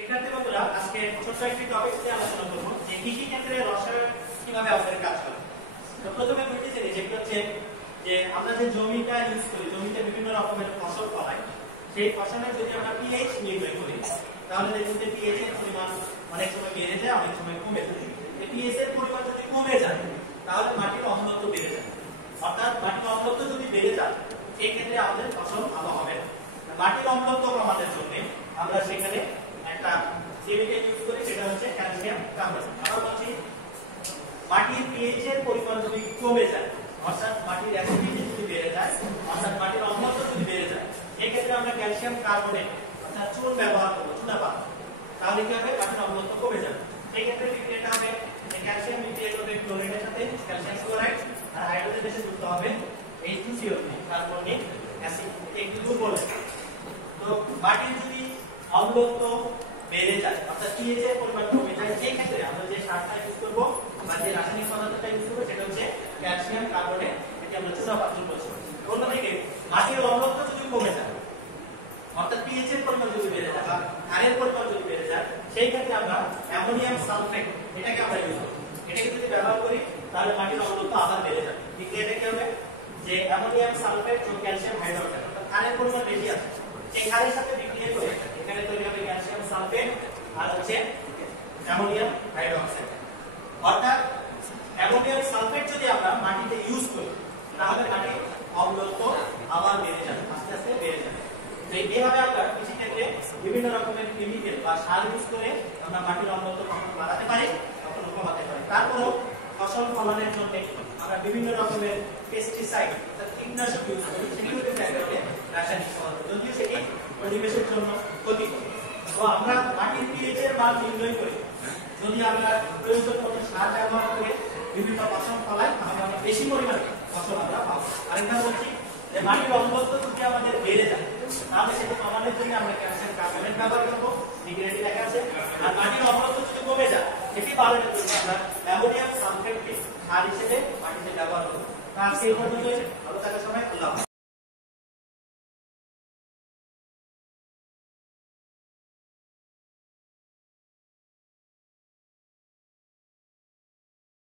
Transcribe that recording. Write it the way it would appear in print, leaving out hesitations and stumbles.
শিক্ষার্থী বন্ধুরা, আজকে ছোট্ট একটি টপিক নিয়ে আলোচনা করব যে কৃষি ক্ষেত্রে রসায়ন কিভাবে আমাদের কাজ করে। তো প্রথমে বলতেছি যেটা হচ্ছে যে আমরা যে জমিটা ইউজ করি, জমিতে বিভিন্ন রকমের ফসল ফলাই, সেই ফসলের যদি আমরা পিএইচ নির্ণয় করি তাহলে দেখুন যে পিএইচ এর পরিমাণ অনেক সময় বেড়ে যায়, অনেক সময় কমে যায়। এই পিএইচ এর পরিমাণ যদি কমে যায় তাহলে মাটির অম্লত্ব বেড়ে যায়, অর্থাৎ মাটির অম্লত্ব যদি বেড়ে যায় সেই ক্ষেত্রে আমাদের ফসল ভালো হবে না। মাটির অম্লত্ব কমানোর জন্য আমরা সেখানে একটা কেমিক্যাল ইউজ করি, সেটা হচ্ছে ক্যালসিয়াম কার্বনেট। আমরা বলছি মাটির পিএইচ এর পরিমাণ যদি কমে যায়, অর্থাৎ মাটির অ্যাসিডিটি যদি বেড়ে যায়, অর্থাৎ মাটির অম্লত্ব যদি বেড়ে যায়, এই ক্ষেত্রে আমরা ক্যালসিয়াম কার্বনেট অর্থাৎ চুন ব্যবহার করব, চুনাপাত। তাহলে কি হবে? মাটির অম্লত্ব কমে যাবে। এই ক্ষেত্রে বিক্রিয়াটা হবে ক্যালসিয়াম বিক্রিয়া করবে ক্লোরাইডের সাথে, ক্যালসিয়াম ক্লোরাইড, আর হাইড্রোজেন এসে যুক্ত হবে H2CO3 কার্বনিক অ্যাসিড। একটু দুর্বল। তো মাটির যদি অম্লত্ব বেড়ে যায় অর্থাৎ পিএইচ এর পরিমাণ কমে যায়, সেই ক্ষেত্রে আমরা যে সারটা ইউজ করব বা যে রাসায়নিক পদার্থটা ইউজ করব সেটা হচ্ছে ক্যালসিয়াম কার্বনেট, এটি আমরা চুনাপাত বলছি। অন্যদিকে মাটির অম্লত্ব যদি কমে যায় অর্থাৎ পিএইচ এর পরিমাণ যদি বেড়ে যায় বা ক্ষারের পরিমাণ যদি বেড়ে যায়, সেই ক্ষেত্রে আমরা অ্যামোনিয়াম সালফেট এটাকে আমরা ইউজ করব। এটাকে যদি ব্যবহার করি তাহলে মাটির অম্লত্ব আবার বেড়ে যাবে। বিক্রিয়াটা কি হবে? যে অ্যামোনিয়াম সালফেট ও ক্যালসিয়াম হাইড্রোক্সাইড অর্থাৎ ক্ষারের পরিমাণ বেশি আছে, এই ক্ষারের সাথে বিক্রিয়া করে এখানে তৈরি হবে ক্যালসিয়াম সালফেট আর হচ্ছে অ্যামোনিয়াম হাইড্রোক্সাইড। অর্থাৎ অ্যামোনিয়াম সালফেট যদি আমরা মাটিতে ইউজ করি তাহলে মাটির অম্লত্ব আবার বেড়ে যাবে, আস্তে আস্তে বেড়ে যাবে। তো এইভাবে আমরা কৃষি ক্ষেত্রে বিভিন্ন রকমের কেমিক্যাল বা সার ইউজ করে আমরা মাটির অম্লত্ব কখনো বাড়াতে পারি, কখনো কমাতে পারি। তারপরও ফসল ফলনের জন্য আমরা বিভিন্ন রকমের পেস্টিসাইড অর্থাৎ কীটনাশক ইউজ করি, সেগুলো কিন্তু একেবারে রাসায়নিক পদার্থ, যদিও সেটি পরিবেশের জন্য ক্ষতিকর। তো আমরা মাটির পিএইচ এর মান নির্ণয় করি যদি আমরা প্রয়োজন মতো সার ব্যবহার করে বিভিন্ন ফসল ফলাই তাহলে আমরা বেশি পরিমাণে ফসল আমরা পাবো। আরেকটা বলছি যে মাটির অম্লত্ব যদি আমাদের বেড়ে যায় তাহলে সেটা কমানোর জন্য আমরা ক্যালসিয়াম কার্বনেট ব্যবহার করবো, ডিগ্রেডি লেখা আছে। আর মাটির অম্লত্ব যদি কমে যায় সেটি বাড়ানোর জন্য আমরা অ্যামোনিয়াম সালফেটকে সার হিসেবে মাটিতে ব্যবহার করবো। আজকে এই পর্যন্ত ভালো থাকা।